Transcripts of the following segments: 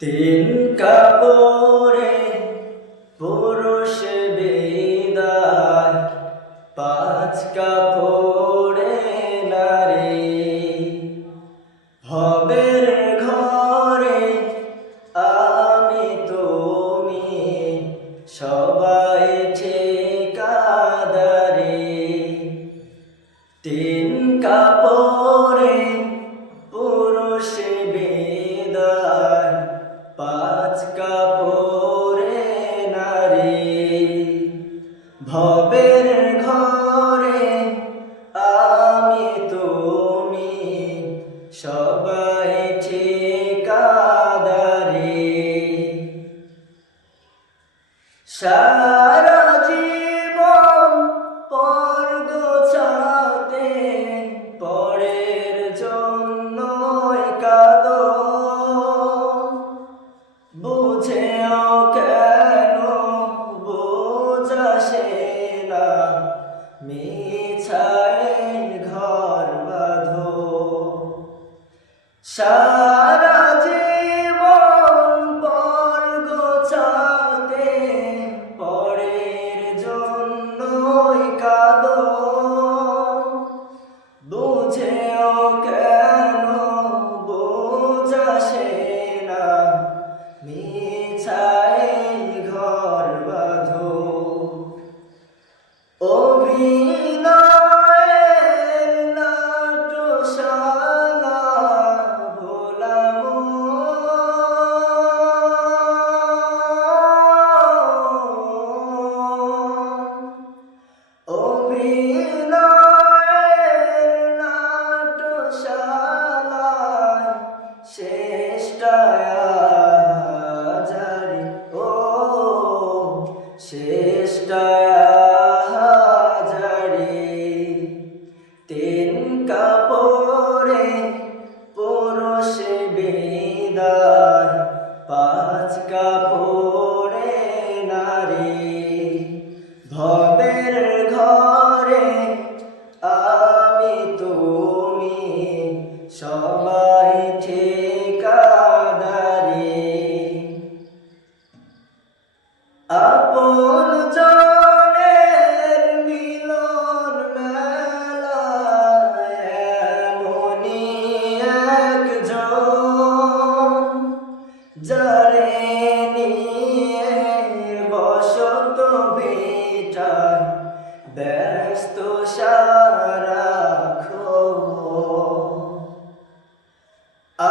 তিন কাপড়ে পুরুষ বিদায়, পাঁচ কাপড়ে নারী। ভবের ঘরে আমি তুমি, সবাই ঠিকাদারি। তিন কাপড়ে পুরুষ বিদায়, পাঁচ কাপড়ে নারী। ভবের ঘরে আমি তুমি, সবাই ঠিকাদারি। সারা জীবন পর গোছাতে পরের জন্যই কাঁদো, বুঝেও কেন বোঝাসে না, মিছায় ঘর বাঁধো। সারা জীবন পর গোছাতে পরের জন্যই কাঁদো, বুঝেও কেন বোঝাসে না, মিছায় ঘর বাঁধো। অভিনয়ের নাট্যশালা ভোলা মন, অভিনয়ের নাট্যশালায় শেষটায় হাজারি, ও শেষটায় হাজারি। তিন কাপড়ে পুরুষ বিদায়, পাঁচ কাপড়ে নারী। ভবের ঘরে আমি তুমি, সবাই ঠিকাদারি। আপন জনের মিলন মেলায় এমনি একজন, যারে নিয়ে বসত ভিটায় ব্যস্ত সারাক্ষণ।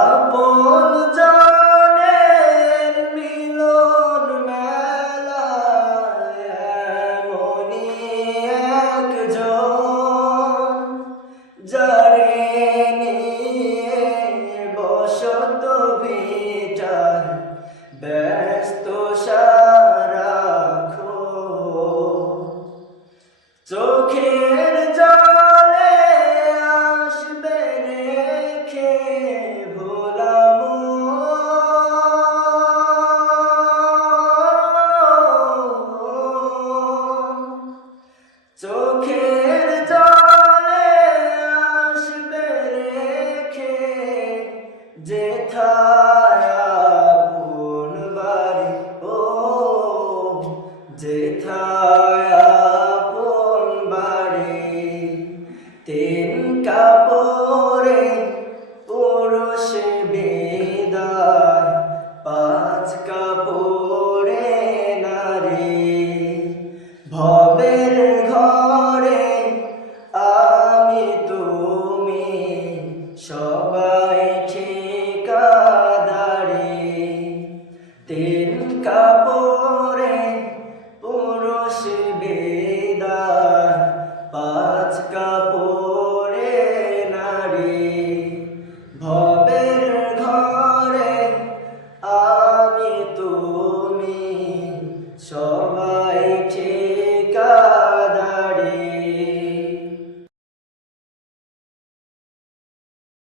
আপন জনের মিলন মেলায় এমনি একজন, যারে নিয়ে বসত ভিটায় ব্যস্ত সারাক্ষণ। চোখের জলে আসবে রেখে ভোলা মন, চোখের জলে আসবে রেখে যেথায় আপন বাড়ি, ও যেথায় আপন বাড়ি। তিন কাপড়ে পুরুষ বিদায়, পাঁচ কাপড়ে নারী। ভবের ঘরে আমি তুমি, সবাই ঠিকাদারি। তিন কাপড়ে পুরুষ বিদায়, পাঁচ কাপড়ে নারী। ভবের ঘরে আমি তুমি, সবাই